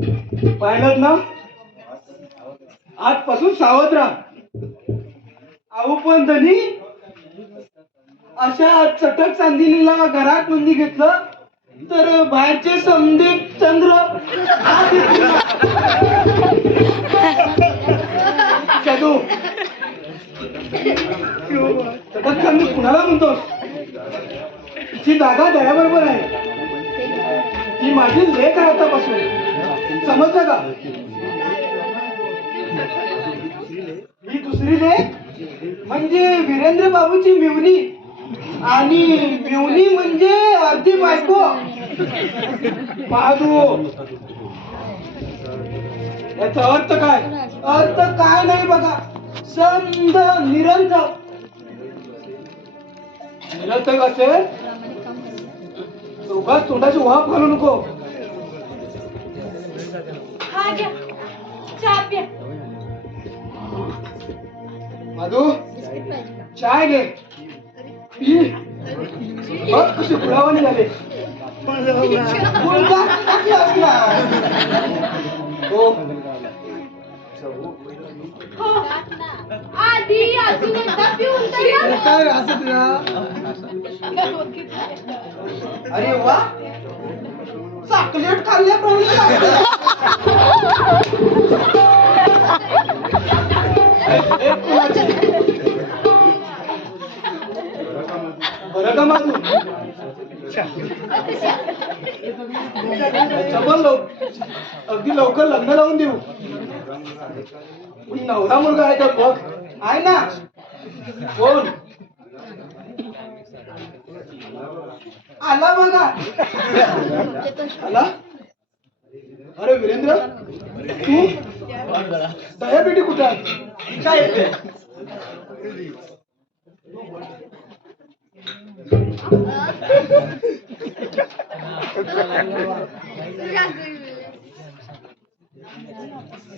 पाहिलं ना? आजपासून सावध राहा. अहो पण धनी अशा चटक चांदिनीला घरात मंदी घेतलं तर बाहेरचे समदे चंद्र आत चटक चांदी कुणाला म्हणतोस? तिची जागा दयाबरोबर आहे. ती माझी लेख आहे आतापासून. समजलं का? ही दुसरी लेख म्हणजे वीरेंद्र बाबूची मिवनी आणि मिवनी म्हणजे अर्धी बायको. पाहतो याचा अर्थ काय? अर्थ काय नाही बघा. संध निरंतर निरंतर असेल? दोघात तोंडाची वाफ घालू नको. हा घ्या चहा प्या चाय घे पी. बघ कशी गुलावाने झाले. गुलजार टाकला हो हो. आधी अजून एकदा पिऊन तर या. काय असं तुला अरे वा. चॉकलेट खाल्ल्या प्रमाणे बरं का माधू चपल अगदी लवकर लग्न लावून देऊ. नवरा मुलगा आहे का बघ? आहे ना? कोण? आला बघा. आला? अरे वीरेंद्र तू? दयापेटी कुठे आहे? काय येते Obrigada.